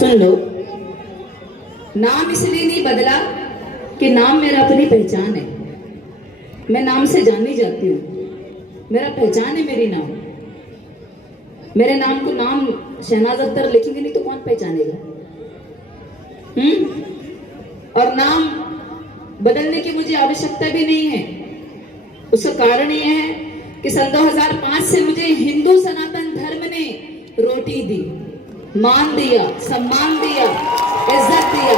सुन लो, नाम इसलिए नहीं बदला कि नाम मेरा अपनी पहचान है। मैं नाम से जानी जाती हूँ, मेरा पहचान है मेरी नाम। मेरे नाम को नाम शहनाज अख्तर लिखेंगे नहीं तो कौन पहचानेगा? और नाम बदलने की मुझे आवश्यकता भी नहीं है। उसका कारण यह है कि सन 2005 से मुझे हिंदू सनातन धर्म ने रोटी दी, मान दिया, सम्मान दिया, इज्जत दिया।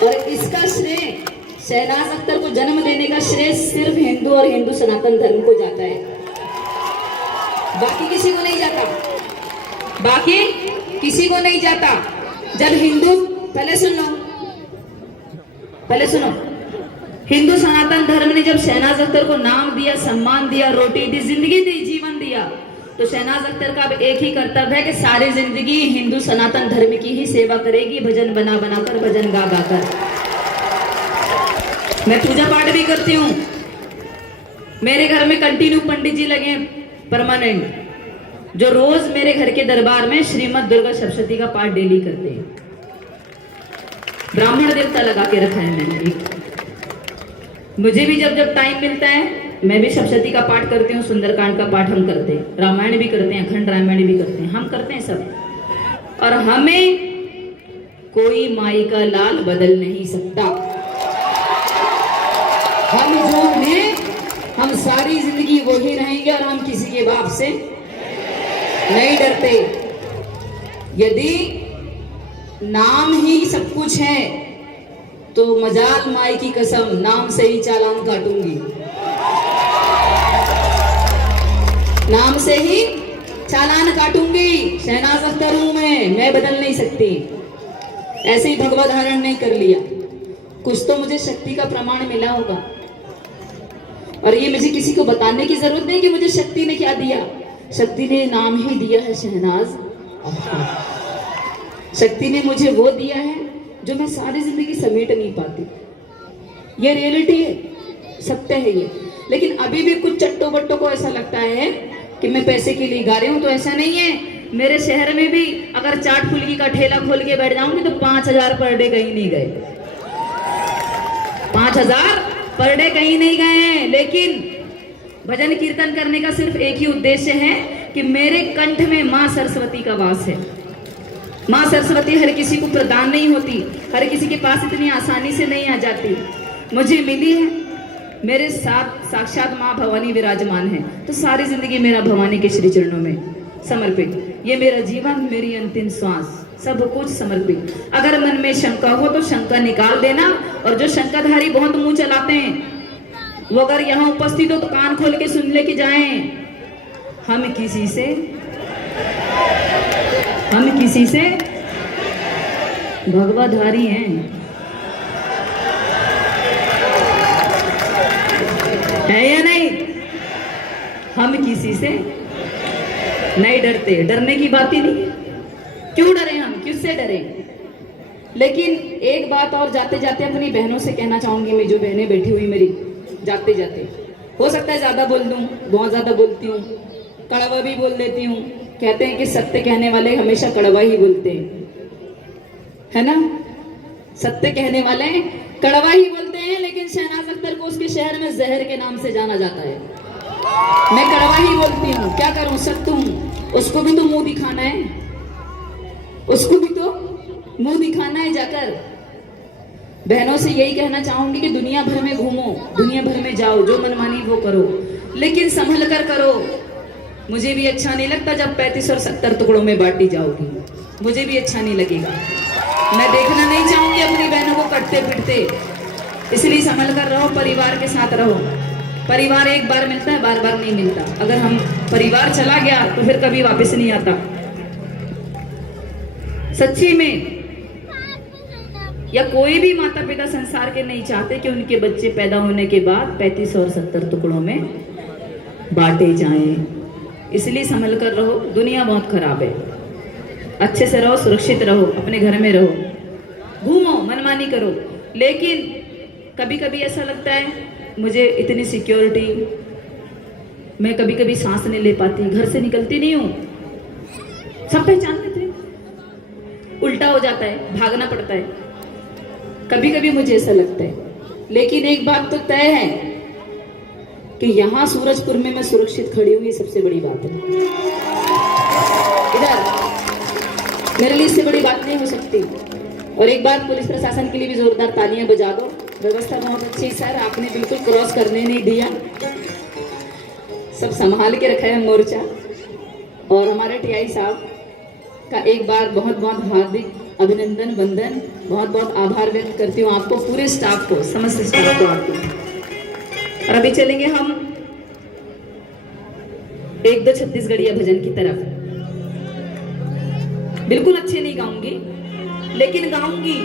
और इसका श्रेय, शहनाज अख्तर को जन्म देने का श्रेय सिर्फ हिंदू और हिंदू सनातन धर्म को जाता है, बाकी किसी को नहीं जाता, बाकी किसी को नहीं जाता। जब हिंदू, पहले सुनो, हिंदू सनातन धर्म ने जब शहनाज अख्तर को नाम दिया, सम्मान दिया, रोटी दी, जिंदगी दी, जीवन दिया, तो शहनाज अख्तर का अब एक ही कर्तव्य है कि सारी जिंदगी हिंदू सनातन धर्म की ही सेवा करेगी, भजन बना बनाकर, भजन गा गाकर। मैं पूजा पाठ भी करती हूँ, मेरे घर में कंटिन्यू पंडित जी लगे परमानेंट, जो रोज मेरे घर के दरबार में श्रीमद दुर्गा सप्तशती का पाठ डेली करते हैं। ब्राह्मण देवता लगा के रखा है मैंने। मुझे भी जब जब टाइम मिलता है मैं भी सप्तशती का पाठ करती हूँ, सुंदरकांड का पाठ हम करते हैं, रामायण भी करते हैं, अखंड रामायण भी करते हैं, हम करते हैं सब। और हमें कोई माई का लाल बदल नहीं सकता। हम जो हैं, हम सारी जिंदगी वो ही रहेंगे और हम किसी के बाप से नहीं डरते। यदि नाम ही सब कुछ है तो मजाल माई की कसम, नाम से ही चालान काटूंगी, नाम से ही चालान काटूंगी। शहनाज अख्तर हूं मैं बदल नहीं सकती। ऐसे ही भगवा धारण नहीं कर लिया, कुछ तो मुझे शक्ति का प्रमाण मिला होगा। और ये मुझे किसी को बताने की जरूरत नहीं कि मुझे शक्ति ने क्या दिया। शक्ति ने नाम ही दिया है शहनाज। शक्ति ने मुझे वो दिया है जो मैं सारी जिंदगी समेट नहीं पाती। ये रियलिटी है, सत्य है ये। लेकिन अभी भी कुछ चट्टो बट्टों को ऐसा लगता है कि मैं पैसे के लिए गा रही हूँ, तो ऐसा नहीं है। मेरे शहर में भी अगर चाट फुल्की का ठेला खोल के बैठ जाऊंगी तो 5,000 पर डे कहीं नहीं गए, 5,000 पर डे कहीं नहीं गए हैं। लेकिन भजन कीर्तन करने का सिर्फ एक ही उद्देश्य है कि मेरे कंठ में माँ सरस्वती का वास है। माँ सरस्वती हर किसी को प्रदान नहीं होती, हर किसी के पास इतनी आसानी से नहीं आ जाती। मुझे मिली है, मेरे साथ साक्षात माँ भवानी विराजमान है, तो सारी जिंदगी मेरा भवानी के श्री चरणों में समर्पित। ये मेरा जीवन, मेरी अंतिम श्वास, सब कुछ समर्पित। अगर मन में शंका हो तो शंका निकाल देना। और जो शंकाधारी बहुत मुंह चलाते हैं वो अगर यहाँ उपस्थित हो तो कान खोल के सुन ले कि जाएं, हम किसी से भगवाधारी हैं, है या नहीं? हम किसी से नहीं डरते, डरने की बात ही नहीं। क्यों डरे हम, किससे डरे? लेकिन एक बात और जाते जाते अपनी बहनों से कहना चाहूंगी, मैं जो बहनें बैठी हुई मेरी, जाते जाते हो सकता है ज्यादा बोल दूं, बहुत ज्यादा बोलती हूँ, कड़वा भी बोल देती हूँ। कहते हैं कि सत्य कहने वाले हमेशा कड़वा ही बोलते हैं, है ना? सत्य कहने वाले कड़वा ही बोलते हैं। लेकिन शहनाज अख्तर को उसके शहर में जहर के नाम से जाना जाता है। मैं कड़वा ही बोलती हूँ, क्या करूं, सत्य हूं। उसको भी तो मुंह दिखाना है, उसको भी तो मुंह दिखाना है जाकर। बहनों से यही कहना चाहूंगी कि दुनिया भर में घूमो, दुनिया भर में जाओ, जो मनमानी वो करो, लेकिन संभल कर करो। मुझे भी अच्छा नहीं लगता जब 35 और 70 टुकड़ों में बांटी जाओगी, मुझे भी अच्छा नहीं लगेगा। मैं देखना नहीं चाहूंगी अपनी बहनों को कटते पिटते। इसलिए संभल कर रहो, परिवार के साथ रहो। परिवार एक बार मिलता है, बार बार नहीं मिलता। अगर हम परिवार चला गया तो फिर कभी वापस नहीं आता। सच्ची में, या कोई भी माता पिता संसार के नहीं चाहते कि उनके बच्चे पैदा होने के बाद 35 और 70 टुकड़ों में बांटे जाएं। इसलिए संभल कर रहो, दुनिया बहुत खराब है। अच्छे से रहो, सुरक्षित रहो, अपने घर में रहो, घूमो, मनमानी करो। लेकिन कभी कभी ऐसा लगता है मुझे इतनी सिक्योरिटी, मैं कभी कभी सांस नहीं ले पाती, घर से निकलती नहीं हूँ, सब पहचान लेते हैं। उल्टा हो जाता है, भागना पड़ता है। कभी कभी मुझे ऐसा लगता है, लेकिन एक बात तो तय है कि यहाँ सूरजपुर में मैं सुरक्षित खड़ी हूँ, ये सबसे बड़ी बात है। इधर मेरे लिए इससे बड़ी बात नहीं हो सकती। और एक बात पुलिस प्रशासन के लिए भी जोरदार तालियां बजा दो, व्यवस्था बहुत अच्छी सर, आपने बिल्कुल क्रॉस करने नहीं दिया, सब संभाल के रखा है मोर्चा। और हमारे टीआई साहब का एक बार बहुत बहुत हार्दिक अभिनंदन, वंदन, बहुत बहुत आभार व्यक्त करती हूँ आपको, पूरे स्टाफ को, समस्त स्टाफ को आपको। और अभी चलेंगे हम एक दो छत्तीसगढ़िया भजन की तरफ। बिल्कुल अच्छे नहीं गाऊंगी, लेकिन गाऊंगी।